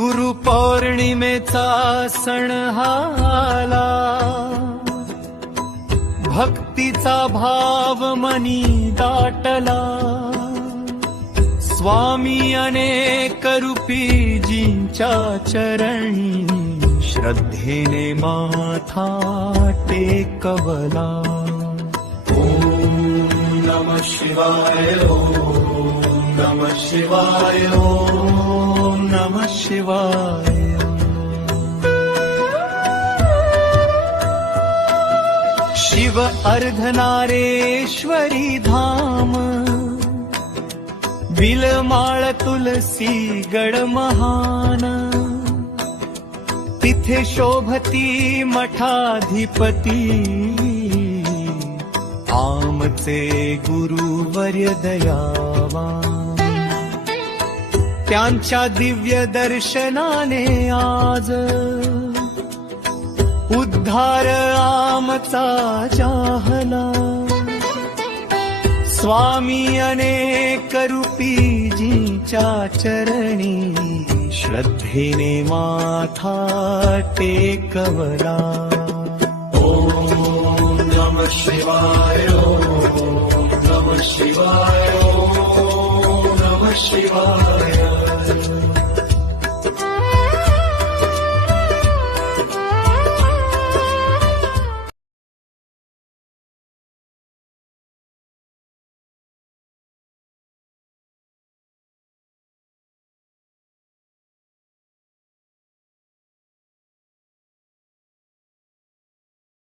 गुरु पौर्णिमेचा सण आला, भक्तीचा भाव मनी दाटला, स्वामी अनेक रूपी जींच्या चरणी श्रद्धेने माथा टेकवला। ओम नमः शिवाय, ओम नमः शिवाय, ओम नमः शिवाय। शिव अर्धनारेश्वरी धाम, बिलमाळ तुलसी गड महान, तिथे शोभती मठाधिपती, आमचे गुरुवर्य दयावान। त्यांच्या दिव्य दर्शनाने आज उद्धार आमचा जाहला, स्वामी अनेक रूपी जींच्या चरणी श्रद्धेने माथा टेकवला। ओम नमः शिवाय, ओम नमः शिवाय, ओम नमः शिवाय।